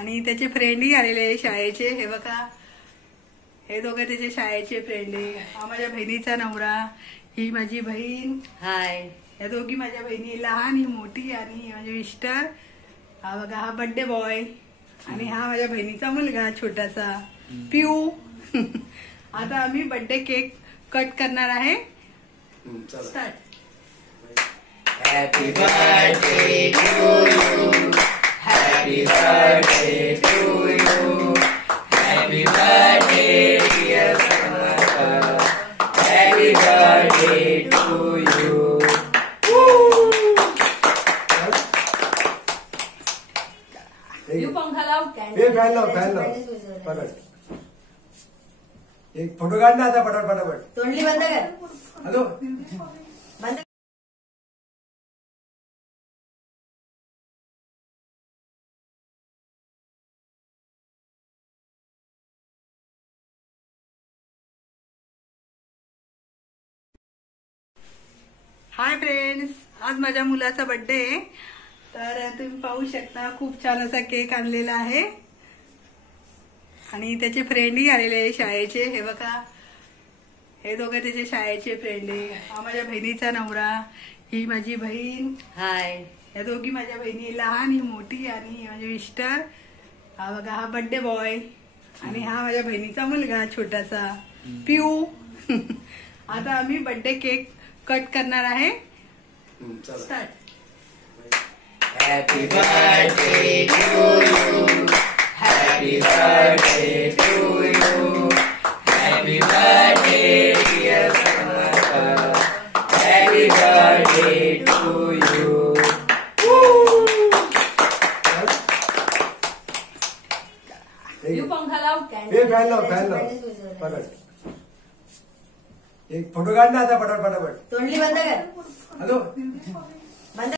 आणि त्याचे फ्रेंडही आलेले आहे शाळेचे. हे बघा, हे दोघे त्याचे शाळेचे फ्रेंड आहे. हा माझ्या बहिणीचा नवरा, ही माझी बहीण. हाय. या दोघी माझ्या बहिणी, लहान ही मोठी आणि माझे मिस्टर. हा बघा, हा बर्थडे बॉय आणि हा माझ्या बहिणीचा मुलगा छोटासा पिऊ. आता आम्ही बर्थडे केक कट करणार आहे. Start. Happy birthday to you. Happy birthday to you. Happy birthday dear Samantha. Happy birthday to you. You पंखा लाव. फॅन लाव पकड. एक फोटो काढ ना आता पटापट. तोंडली बंद कर. हॅलो. बंद. हाय फ्रेंड्स, आज माझ्या मुलाचा बर्थडे आहे. तर तुम्ही पाहू शकता, खूप छान असा केक आणलेला आहे आणि त्याचे फ्रेंडही आलेले आहे शाळेचे. हे बघा, हे दोघे त्याचे शाळेचे फ्रेंड आहे. हा माझ्या बहिणीचा नवरा, ही माझी बहीण. हाय. या दोघी माझ्या बहिणी, लहान ही मोठी आणि माझे मिस्टर. हा बघा, हा बर्थडे बॉय आणि हा माझ्या बहिणीचा मुलगा छोटासा पिऊ. आता आम्ही बर्थडे केक कट करणार आहे. Start. Happy birthday to you. Happy birthday to you. Happy birthday dear Samantha. Happy birthday to you. You पंखा लाव. फॅन लाव पकड. एक फोटो काढ ना आता पटापट. तोंडली बंद कर. हॅलो.